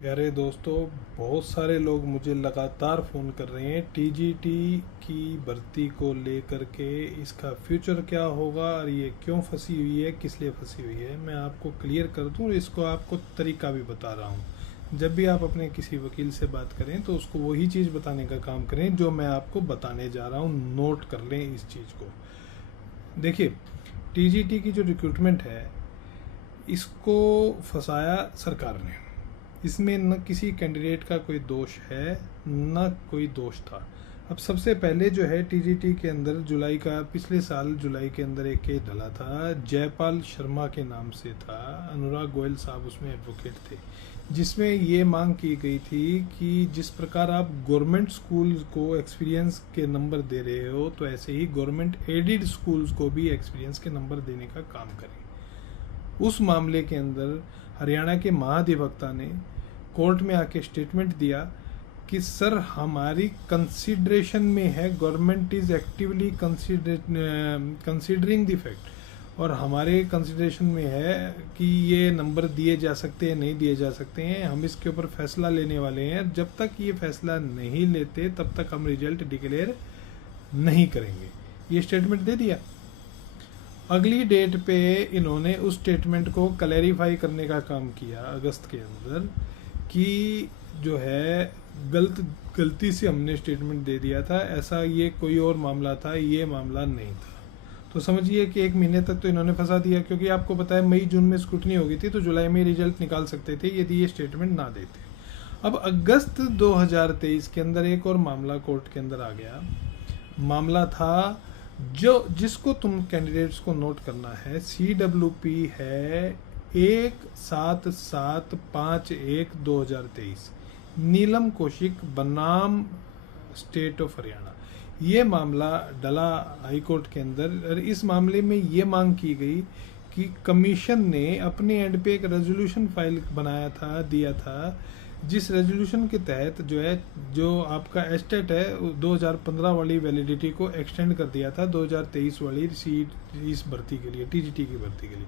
प्यारे दोस्तों, बहुत सारे लोग मुझे लगातार फ़ोन कर रहे हैं टीजीटी की भर्ती को लेकर के। इसका फ्यूचर क्या होगा और ये क्यों फंसी हुई है, किस लिए फंसी हुई है, मैं आपको क्लियर कर दूं और इसको आपको तरीका भी बता रहा हूं। जब भी आप अपने किसी वकील से बात करें तो उसको वही चीज़ बताने का काम करें जो मैं आपको बताने जा रहा हूं। नोट कर लें इस चीज़ को। देखिए, टीजीटी की जो रिक्रूटमेंट है, इसको फंसाया सरकार ने। इसमें न किसी कैंडिडेट का कोई दोष है, न कोई दोष था। अब सबसे पहले जो है टीजीटी के अंदर पिछले साल जुलाई के अंदर एक केस डला था, जयपाल शर्मा के नाम से था। अनुराग गोयल साहब उसमें एडवोकेट थे, जिसमें ये मांग की गई थी कि जिस प्रकार आप गवर्नमेंट स्कूल को एक्सपीरियंस के नंबर दे रहे हो, तो ऐसे ही गवर्नमेंट एडिड स्कूल्स को भी एक्सपीरियंस के नंबर देने का काम करें। उस मामले के अंदर हरियाणा के महाधिवक्ता ने कोर्ट में आके स्टेटमेंट दिया कि सर, हमारी कंसिडरेशन में है, government is actively considering the fact, और हमारे कंसिडरेशन में है कि ये नंबर दिए जा सकते हैं, नहीं दिए जा सकते हैं। हम इसके ऊपर फैसला लेने वाले हैं। जब तक ये फैसला नहीं लेते तब तक हम रिजल्ट डिक्लेयर नहीं करेंगे। ये स्टेटमेंट दे दिया। अगली डेट पे इन्होंने उस स्टेटमेंट को क्लैरिफाई करने का काम किया अगस्त के अंदर कि जो है गलती से हमने स्टेटमेंट दे दिया था, ऐसा ये कोई और मामला था, ये मामला नहीं था। तो समझिए कि एक महीने तक तो इन्होंने फंसा दिया, क्योंकि आपको पता है मई जून में स्क्रूटनी हो गई थी, तो जुलाई में रिजल्ट निकाल सकते थे यदि ये स्टेटमेंट ना देते। अब अगस्त 2023 के अंदर एक और मामला कोर्ट के अंदर आ गया। मामला था जो जिसको तुम कैंडिडेट्स को नोट करना है, CWP है 17751/2023, नीलम कौशिक बनाम स्टेट ऑफ हरियाणा। ये मामला डला हाई कोर्ट के अंदर, और इस मामले में ये मांग की गई कि कमीशन ने अपने एंड पे एक रेजोल्यूशन फाइल बनाया था, दिया था, जिस रेजोल्यूशन के तहत जो आपका एस्टेट है 2015 वाली वैलिडिटी को एक्सटेंड कर दिया था 2023 वाली इस भर्ती के लिए, टीजीटी की भर्ती के लिए।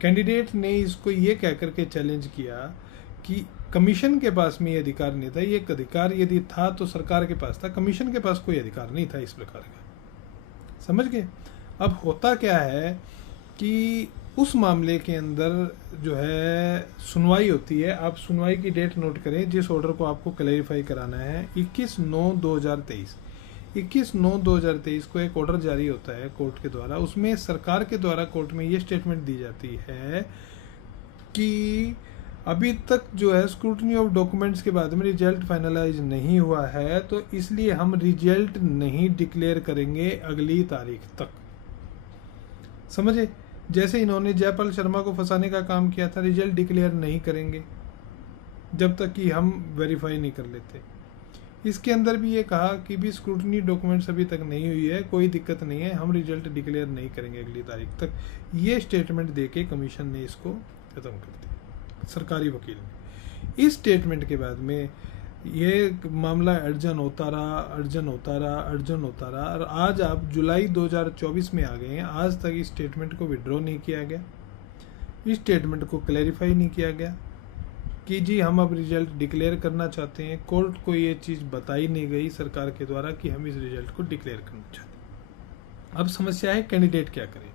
कैंडिडेट ने इसको ये कह करके चैलेंज किया कि कमीशन के पास में ये अधिकार नहीं था। ये अधिकार यदि था तो सरकार के पास था, कमीशन के पास कोई अधिकार नहीं था इस प्रकार का। समझ गए? अब होता क्या है कि उस मामले के अंदर जो है सुनवाई होती है। आप सुनवाई की डेट नोट करें, जिस ऑर्डर को आपको क्लैरिफाई कराना है। 21/9/2023 को एक ऑर्डर जारी होता है कोर्ट के द्वारा। उसमें सरकार के द्वारा कोर्ट में ये स्टेटमेंट दी जाती है कि अभी तक जो है स्क्रूटनी ऑफ डॉक्यूमेंट्स के बाद में रिजल्ट फाइनलाइज नहीं हुआ है, तो इसलिए हम रिजल्ट नहीं डिक्लेयर करेंगे अगली तारीख तक। समझे? जैसे इन्होंने जयपाल शर्मा को फंसाने का काम किया था, रिजल्ट डिक्लेयर नहीं करेंगे जब तक कि हम वेरीफाई नहीं कर लेते। इसके अंदर भी ये कहा कि भी स्क्रूटनी डॉक्यूमेंट्स अभी तक नहीं हुई है, कोई दिक्कत नहीं है, हम रिजल्ट डिक्लेयर नहीं करेंगे अगली तारीख तक। ये स्टेटमेंट देके कमीशन ने इसको खत्म कर दिया, सरकारी वकील ने। इस स्टेटमेंट के बाद में ये मामला अर्जन होता रहा, और आज आप जुलाई 2024 में आ गए हैं, आज तक इस स्टेटमेंट को विड्रॉ नहीं किया गया, इस स्टेटमेंट को क्लैरिफाई नहीं किया गया कि जी हम अब रिजल्ट डिक्लेयर करना चाहते हैं। कोर्ट को ये चीज़ बताई नहीं गई सरकार के द्वारा कि हम इस रिजल्ट को डिक्लेयर करना चाहते हैं। अब समस्या है कैंडिडेट क्या करें।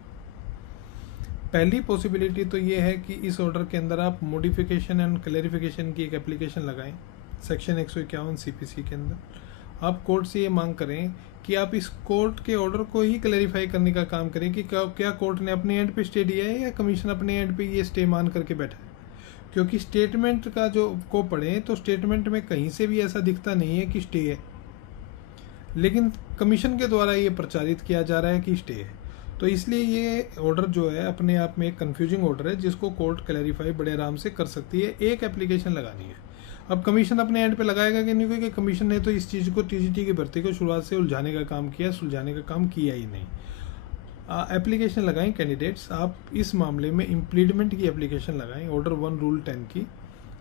पहली पॉसिबिलिटी तो ये है कि इस ऑर्डर के अंदर आप मॉडिफिकेशन एंड क्लैरिफिकेशन की एक एप्लीकेशन लगाएं, सेक्शन 151 CPC के अंदर। आप कोर्ट से ये मांग करें कि आप इस कोर्ट के ऑर्डर को ही क्लैरिफाई करने का काम करें कि क्या कोर्ट ने अपने एंड पे स्टे दिया है या कमीशन अपने एंड पे ये स्टे मान करके बैठा है। क्योंकि स्टेटमेंट का जो को पढ़ें तो स्टेटमेंट में कहीं से भी ऐसा दिखता नहीं है कि स्टे है, लेकिन कमीशन के द्वारा ये प्रचारित किया जा रहा है कि स्टे है। तो इसलिए ये ऑर्डर जो है अपने आप में एक कन्फ्यूजिंग ऑर्डर है, जिसको कोर्ट क्लैरिफाई बड़े आराम से कर सकती है। एक एप्लीकेशन लगानी है। अब कमीशन अपने एंड पे लगाएगा कि नहीं, क्योंकि कमीशन ने तो इस चीज़ को टीजीटी की भर्ती को शुरुआत से उलझाने का काम किया, सुलझाने का काम किया ही नहीं। एप्लीकेशन लगाएं कैंडिडेट्स। आप इस मामले में इम्प्लीडमेंट की एप्लीकेशन लगाएं, ऑर्डर 1 रूल 10 की।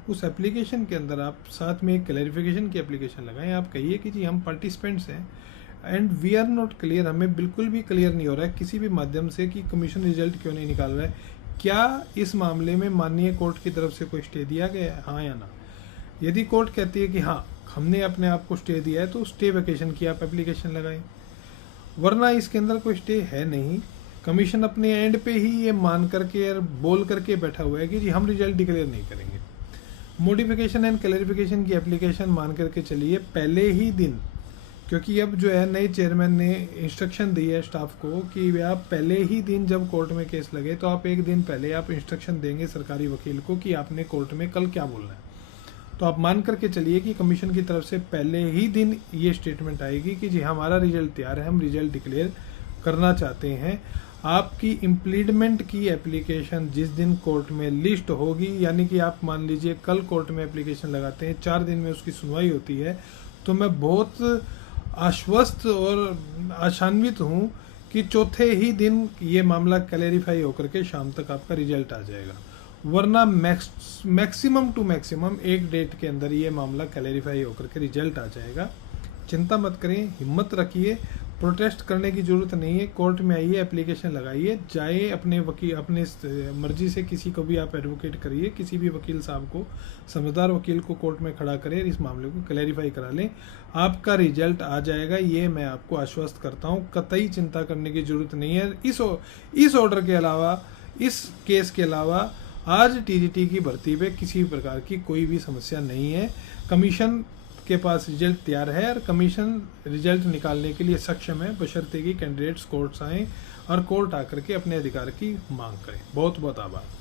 उस एप्लीकेशन के अंदर आप साथ में एक क्लैरिफिकेशन की एप्लीकेशन लगाएं। आप कहिए कि जी हम पार्टिसिपेंट्स हैं and we are not clear, हमें बिल्कुल भी क्लियर नहीं हो रहा है किसी भी माध्यम से कि कमीशन रिजल्ट क्यों नहीं निकाल रहा है। क्या इस मामले में माननीय कोर्ट की तरफ से कोई स्टे दिया गया है, हाँ या ना? यदि कोर्ट कहती है कि हाँ हमने अपने आप को स्टे दिया है तो स्टे वेकेशन की आप एप्लीकेशन लगाएं, वरना इसके अंदर कोई स्टे है नहीं। कमीशन अपने एंड पे ही ये मान करके और बोल करके बैठा हुआ है कि जी हम रिजल्ट डिक्लेयर नहीं करेंगे। मॉडिफिकेशन एंड क्लैरिफिकेशन की एप्लीकेशन मान करके चलिए पहले ही दिन, क्योंकि अब जो है नए चेयरमैन ने इंस्ट्रक्शन दी है स्टाफ को कि आप पहले ही दिन जब कोर्ट में केस लगे तो आप एक दिन पहले आप इंस्ट्रक्शन देंगे सरकारी वकील को कि आपने कोर्ट में कल क्या बोलना है। तो आप मान करके चलिए कि कमीशन की तरफ से पहले ही दिन ये स्टेटमेंट आएगी कि जी हमारा रिजल्ट तैयार है, हम रिजल्ट डिक्लेयर करना चाहते हैं। आपकी इम्प्लीडमेंट की एप्लीकेशन जिस दिन कोर्ट में लिस्ट होगी, यानी कि आप मान लीजिए कल कोर्ट में एप्लीकेशन लगाते हैं, 4 दिन में उसकी सुनवाई होती है, तो मैं बहुत आश्वस्त और आशान्वित हूँ कि चौथे ही दिन ये मामला क्लैरिफाई होकर के शाम तक आपका रिजल्ट आ जाएगा। वरना मैक्सिमम टू मैक्सिमम एक डेट के अंदर ये मामला क्लैरिफाई होकर के रिजल्ट आ जाएगा। चिंता मत करें, हिम्मत रखिए, प्रोटेस्ट करने की जरूरत नहीं है। कोर्ट में आइए, एप्लीकेशन लगाइए, जाए अपने वकील, अपने मर्जी से किसी को भी आप एडवोकेट करिए, किसी भी वकील साहब को, समझदार वकील को कोर्ट में खड़ा करें, इस मामले को क्लैरिफाई करा लें, आपका रिजल्ट आ जाएगा। ये मैं आपको आश्वस्त करता हूँ, कतई चिंता करने की जरूरत नहीं है। इस ऑर्डर के अलावा, इस केस के अलावा आज टीजीटी की भर्ती पे किसी प्रकार की कोई भी समस्या नहीं है। कमीशन के पास रिजल्ट तैयार है और कमीशन रिजल्ट निकालने के लिए सक्षम है, बशर्ते कि कैंडिडेट्स कोर्ट्स आएँ और कोर्ट आकर के अपने अधिकार की मांग करें। बहुत बहुत आभार।